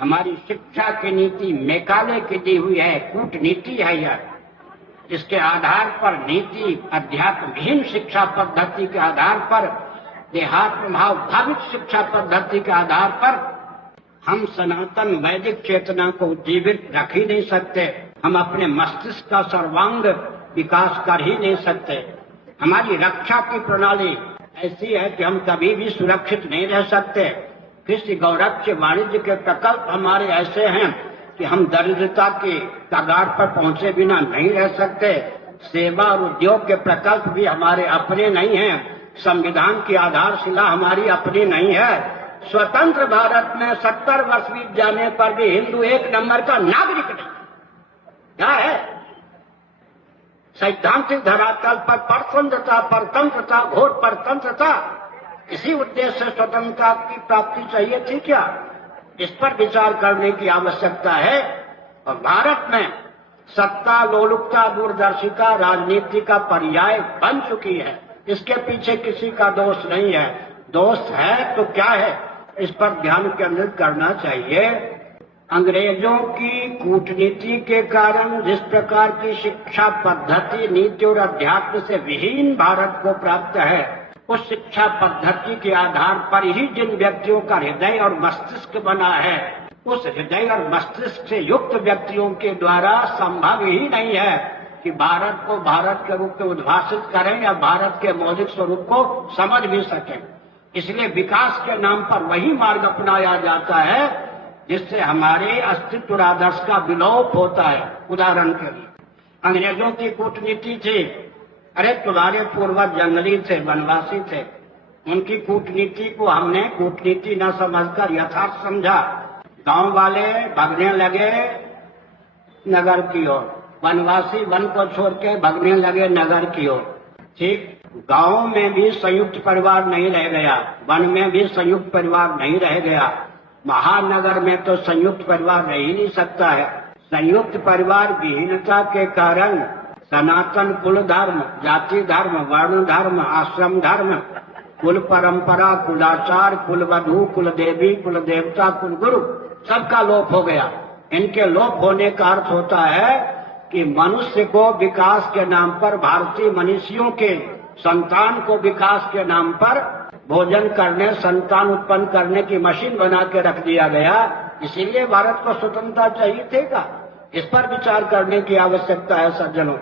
हमारी शिक्षा की नीति मेकाले की दी हुई है, कूटनीति है यह। इसके आधार पर नीति अध्यात्महीन शिक्षा पद्धति के आधार पर, देहात्म भाव भावित शिक्षा पद्धति के आधार पर हम सनातन वैदिक चेतना को जीवित रख ही नहीं सकते। हम अपने मस्तिष्क का सर्वांग विकास कर ही नहीं सकते। हमारी रक्षा की प्रणाली ऐसी है कि हम कभी भी सुरक्षित नहीं रह सकते। कृषि गौरक्ष वाणिज्य के प्रकल्प हमारे ऐसे हैं कि हम दरिद्रता के कगार पर पहुंचे बिना नहीं रह सकते। सेवा और उद्योग के प्रकल्प भी हमारे अपने नहीं हैं। संविधान की आधारशिला हमारी अपनी नहीं है। स्वतंत्र भारत में 70 वर्ष बीत जाने पर भी हिंदू एक नंबर का नागरिक नहीं। क्या है? सैद्धांतिक धरातल पर परतंत्रता, परतंत्रता, घोर परतंत्रता, इसी उद्देश्य से स्वतंत्रता की प्राप्ति चाहिए थी क्या? इस पर विचार करने की आवश्यकता है। और भारत में सत्ता, लोलुपता, दूरदर्शिता राजनीति का पर्याय बन चुकी है। इसके पीछे किसी का दोष नहीं है। दोष है तो क्या है, इस पर ध्यान केंद्रित करना चाहिए। अंग्रेजों की कूटनीति के कारण जिस प्रकार की शिक्षा पद्धति, नीति और अध्यात्म से विहीन भारत को प्राप्त है, उस शिक्षा पद्धति के आधार पर ही जिन व्यक्तियों का हृदय और मस्तिष्क बना है, उस हृदय और मस्तिष्क से युक्त व्यक्तियों के द्वारा संभव ही नहीं है कि भारत को भारत के रूप में उद्भाषित करें या भारत के मौलिक स्वरूप को समझ भी सकें। इसलिए विकास के नाम पर वही मार्ग अपनाया जाता है जिससे हमारे अस्तित्व और आदर्श का विलोप होता है। उदाहरण के लिए अंग्रेजों की कूटनीति थी, अरे तुम्हारे पूर्वज जंगली थे, वनवासी थे। उनकी कूटनीति को हमने कूटनीति न समझकर यथार्थ समझा। गांव वाले भागने लगे नगर की ओर, वनवासी वन को छोड़ के भागने लगे नगर की ओर। ठीक, गांव में भी संयुक्त परिवार नहीं रह गया, वन में भी संयुक्त परिवार नहीं रह गया, महानगर में तो संयुक्त परिवार रह ही नहीं सकता है। संयुक्त परिवार विहीनता के कारण सनातन कुल धर्म, जाति धर्म, वर्ण धर्म, आश्रम धर्म, कुल परंपरा, कुलाचार, कुल वधु, कुल देवी, कुल देवता, कुल गुरु, सबका लोप हो गया। इनके लोप होने का अर्थ होता है कि मनुष्य को विकास के नाम पर, भारतीय मनुष्यों के संतान को विकास के नाम पर भोजन करने, संतान उत्पन्न करने की मशीन बना के रख दिया गया। इसीलिए भारत को स्वतंत्रता चाहिए थी का? इस पर विचार करने की आवश्यकता है सज्जनों।